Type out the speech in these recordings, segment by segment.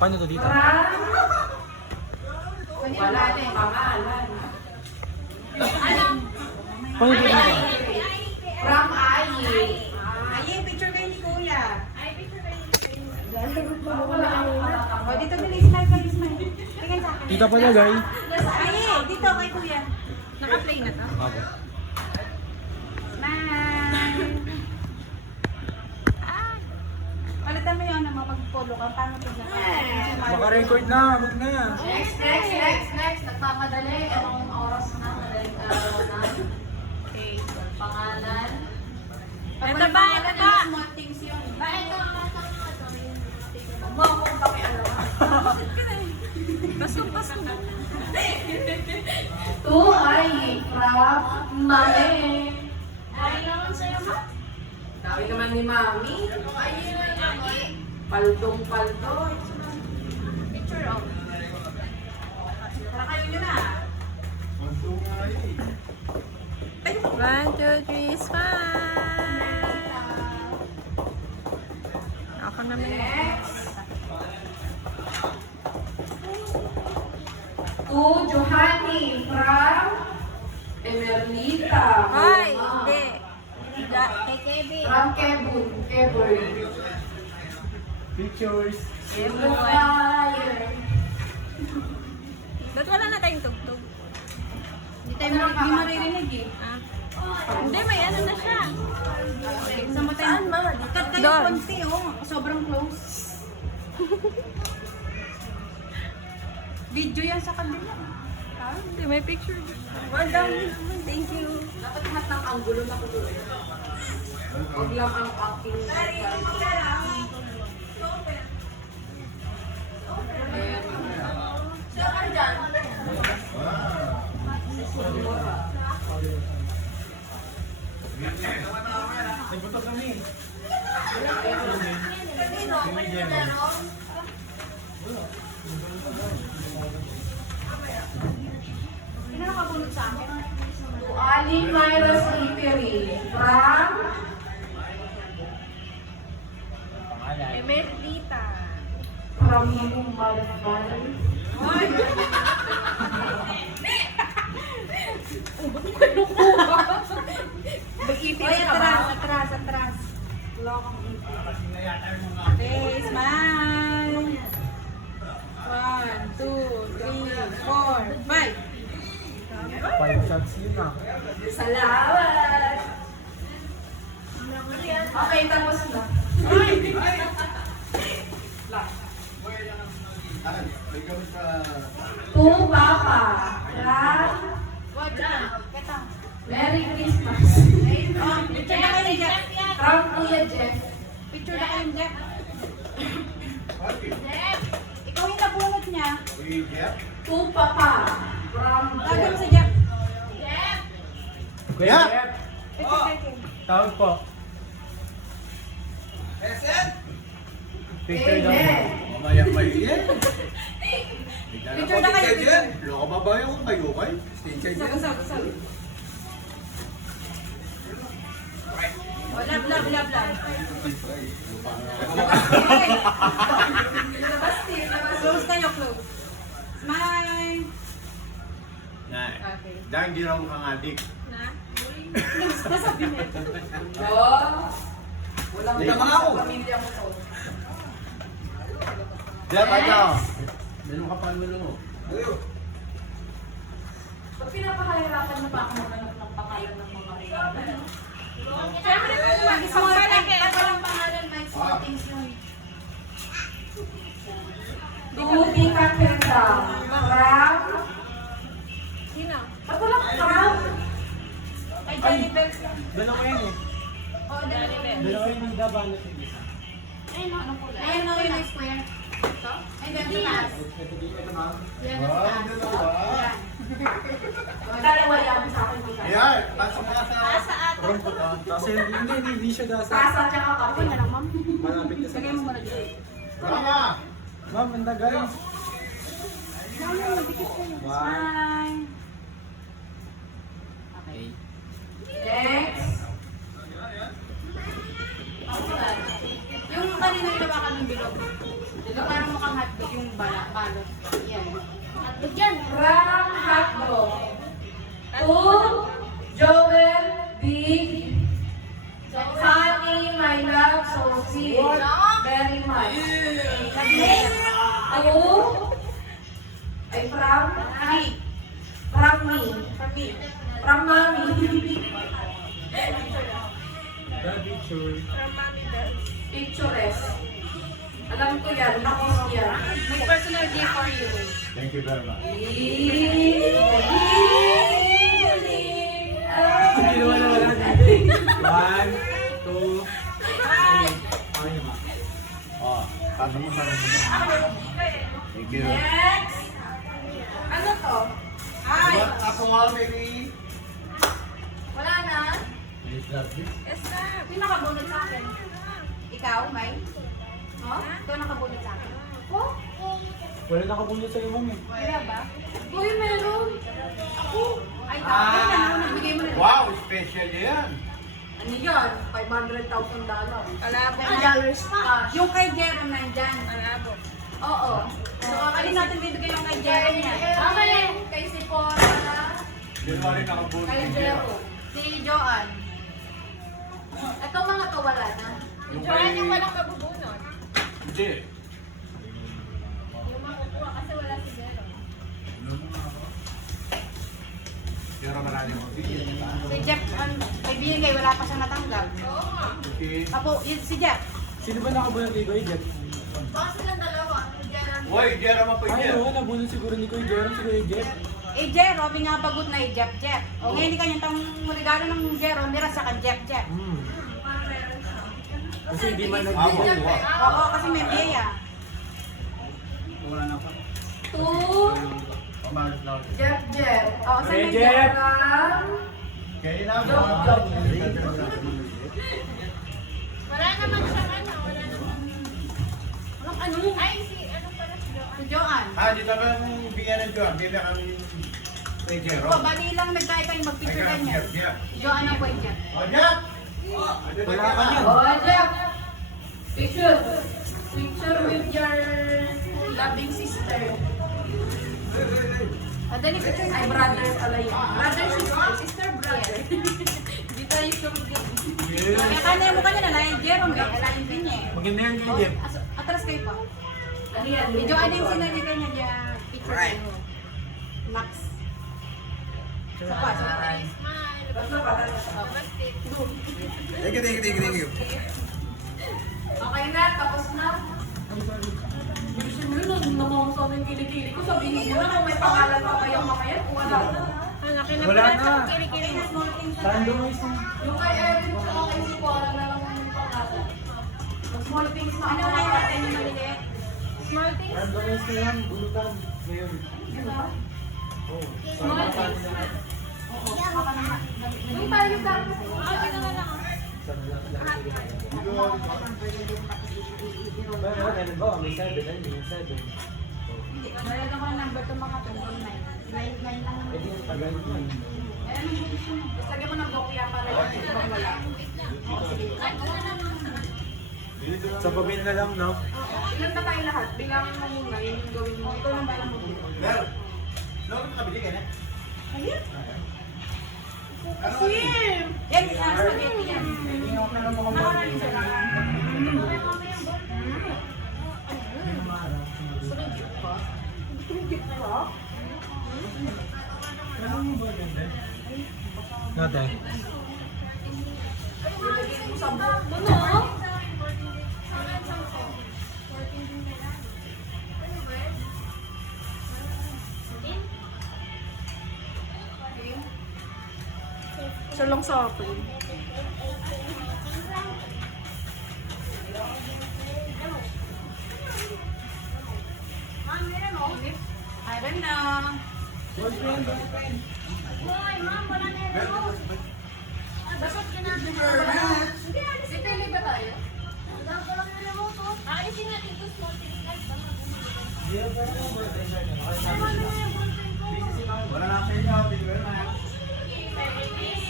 Paano to dito? Wala na yung pangalan. Paano to dito? From Ayi. Aye, picture kayo ni Kuya. O, dito bilis, smile kayo, smile. Tingnan sa akin. Kita pala, guys. Aye, dito kay Kuya. Naka-play na to? Okay. Smile. Palitan mo yun, mag-follow ka. Paano tignan? Maka-record na, wag na. Next. Nagpapadali. Anong oras na? Madaling araw na. Okay. Pangalan. Ito ba? Ito ba? Small things yun. Ito mo akong pakialam. Pasko. To ay crap mali. Ay naman sa'yo ma. Dami naman ni Mami. Paldong-paldo. Picture of. Para kayo nyo na. 1, 2, 3, smile. Ako naman. Next. To Johanny from Emerlita. Ay, Roma. hindi. Kay Kevin. From Kebun. Pictures. Kebun fire. Ba't wala na tayong tugtog? Hindi maririnig eh. Hindi, may ano na siya. Okay, saan ma? Cut kayo Doon. konti, oh. Sobrang close. Video yan sa kabila. Hindi, may picture. Well done. Thank you. Dapat lahat ng anggulo na kutuloy. Huwag lang ang acting. Nagbuto kami. Sino nakabunod sa akin? To Ali Myra Slippery from Emerlita. Malabal. Mag-ipin ka ba? Atras. Okay, smile. 1, 2, 3, 4, 5. 5 shots yun ah. Salamat! Okay, tapos na. To Papa from Merry Christmas. Picture na kayo, Jeff. From Kuya Jeff. Picture na kayo, Jeff. Ikaw yung nabunot niya. To Papa from Tawag mo Jeff. si Jeff. Kuya! Picture kayo. Tawag po. Picture daw. Amen. Mamaya pa yun. Picture na kayo. Picture. Loko ba ba yung kayo kay? Station yan. Sab. Oh, love. Close kayo, close. Smile. Okay. Dahil hindi raw kang adik. Na? Nasabi mo. Oh. Walang Hindi laman naman ako. sa pamilya mo to. Diyan, ano? Meron ka pa mo. Ba't pinapakahirapan mo pa ako maghanap ng pangalan ng mga regalo? Siyempre, mag-small things. Pag walang pangalan, like small things yun. Duty ka kenda. From? Sino? Ba't walang from? Kay Jennifer. Doon ako yun eh. Oh, Jennifer. Doon ako yun yung gabano sa isa. Ayan o, yung square. Ito? Ay, dito taas. Ito ma'am. Yan, nasa taas. Yan. Dalawa yan sa akin. Ayan, pasok ka sa... Room ko to. Kasi hindi siya dasa. Kasa tsaka kape. Malapit ka sa Lagay mo muna dyan. Tama! Ma'am, ganda guys. Wow. Smile. Okay. Next. Yung kanina ginawa ka ng bilog. Diba parang mukhang hotdog yung balot. Yan. Hotdog yan. From hotdog. To Joel Big Honey, my love, so sweet. Very much. To ay from me. From me. From mommy. The picture. From Mommy Does. Pictures. Alam ko yan, nakos yan. May personal gift for you. Thank you very much. Ginawa na wala dito. 1, 2, 3. Okay naman. Oh, paano mo sa Thank you. Next. Ano to? Ay, Ako nga, baby. wala na. Please love this. Yes, sir. Sino nakabunod sa akin? Ikaw, May? Oh? Ikaw nakabunod sa akin? Oh? Wala nakabunod sa'yo, ma'am eh. Kaya ba? Uy, meron. Ako. Ay, tapos na. Nabigay mo na. Wow, special yan. Ano yun? $500,000. Alabo. $5 pa. Yung kay Jero nandyan. Alabo. Oo. So, alin natin bibigay yung kay Jero niya? Okay. Kay Sephora. Hindi mo rin nakabunod. Kay Jero. Si Joanne. Ito mga to wala na. Yung Joanne yung kay- walang kabubunod. Hindi. Yung makukuha kasi wala si Jero. Pero marami mo. Si Jeff, kaibigan kay wala pa siya natanggap. Oo nga. Okay. Apo, yun si Jeff. Sino ba nakabunod kay Kuya Jeff? Baka silang dalawa. Jero. Uy, di naman po Ay, yan. oo, nabunod siguro ni Kuya Jerome si Kuya Jeff. Eh, Jero, binabagot na eh, Jeff. O, ngayon ka yung regalo ng Jero, nira sa kan Jeff. Kasi hindi man Ako, nagbigay. kuha. Oo, kasi may biyaya. Wala na pa. To Pamalas na ako. Jeff. Oo, sa Hey, may Jeff. Jeff. Kaya na, Wala naman siyang ano. Wala naman. Walang ano? Ay, si ano pala si Joanne. Si Joanne. dito ba yung bigyan ng Joan? Bigyan kami kay Jero. O, bali lang nagtayo kayo mag-picture Ay, ganyan. Jeff. Joanne ang boy Jeff. O, Jeff! Wala ka niyan. Oh, Jeff. Picture. Picture with your loving sister. Dali picture. Ay, brothers pala yun. Brother, sister. Sister, brother. Hindi tayo sumugin. Kaya kanya mo kanina, lain Jerome, kaya lain din niya eh. Maganda yan kay Jeff. Atras kayo pa. Medyo ano yung sinali ka niya dyan. Picture kayo. Max. Sapa, sapa. Smile. Sapa. Namaste. Thank you. Okay na, tapos na. Bilisin mo yun, namamusaw na yung kilikili ko. Sabihin mo na kung may pangalan pa kayong makayan. Kung wala na. Ang laki na Wala pala na. sa kiri-kiri na. Saan doon is Yung kay Erin at kay Sephora na lang yung pangalan. Yung small things na ano na yung natin yung maliliit. Small things. Saan doon is yan? Bulutan. Ngayon. Oh, saan ba tayo na? Yung tayo dati. Ah, tingnan lang. Saan ba tayo na? Pero ano ba? May 7. Ay, may 7. Meron ako ng number to mga 29. 9 lang. Eh, di yung tagal naman. Lagyan mo ng bokya para yung ibang wala. Sa pabili na lang, no? Ilan na tayo lahat? Bilangin mo muna yung gawin mo. Ito lang balang mo. Meron. Meron ka kabili ka na? Ayun. Ano Sim! Yan, spaghetti yan. Nakaka rin sila. Nate. Ano? Siya lang sa akin. Iron na. Hoy, ma'am, wala na yun. Basot ka na. Sipili ba tayo? Wala ko lang na remote, oh. Aalisin natin ito, small things guys. Wala na sa inyo. Thank you very much.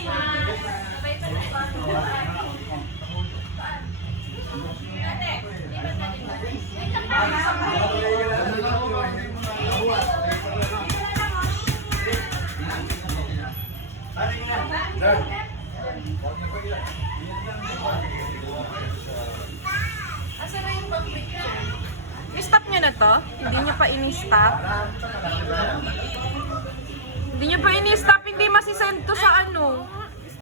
Sabay pa na. Ate, lipat natin ba? Wait lang tayo. Asan na yung pag-picture? I-stop nyo na to? Hindi nyo pa ini-stop? Hindi nyo pa ini-stop, hindi masisend to sa ano.